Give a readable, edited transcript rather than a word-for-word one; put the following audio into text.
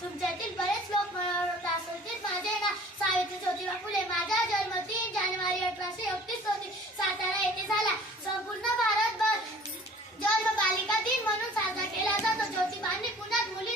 तुमच्यातील बरेच लोक म्हणत असतील माझे नाव सावित्री ज्योतिबा फुले. माझा जन्म 3 जानेवारी 1839 रोजी सातारा येथे झाला. संपूर्ण भारतभर जन्म बालिका दिन म्हणून साजरा केला जातो. ज्योतिबांनी पुण्यात मुली